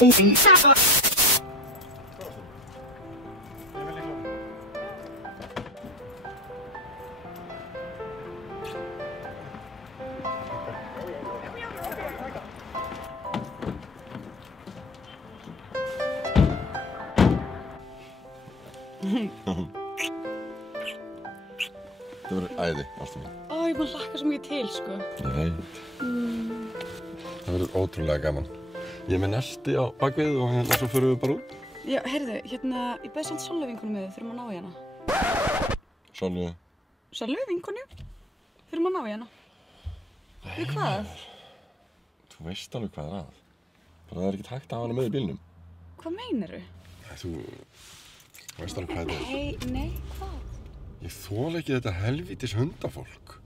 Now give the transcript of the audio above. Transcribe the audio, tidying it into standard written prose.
Það verður æði, ástin mín. Ég maður hlakka svo mikið til, sko. Ég veit. Það verður ótrúlega gaman. Ég er með nesti á bakvið og hérna svo förum við bara út. Já, heyrðu, hérna, ég bæði samt Sollu vinkonu með þau, þurfum að ná í hana. Sollu? Sollu vinkonu? Þurfum að ná í hana. Við hvað? Þú veist alveg hvað að. Bara það ekki hægt að hafa hana með í bílnum. Hvað meinaru? Þú veist alveg hvað þetta er. Nei, hvað? Ég þoli ekki þetta helvítis hundafólk.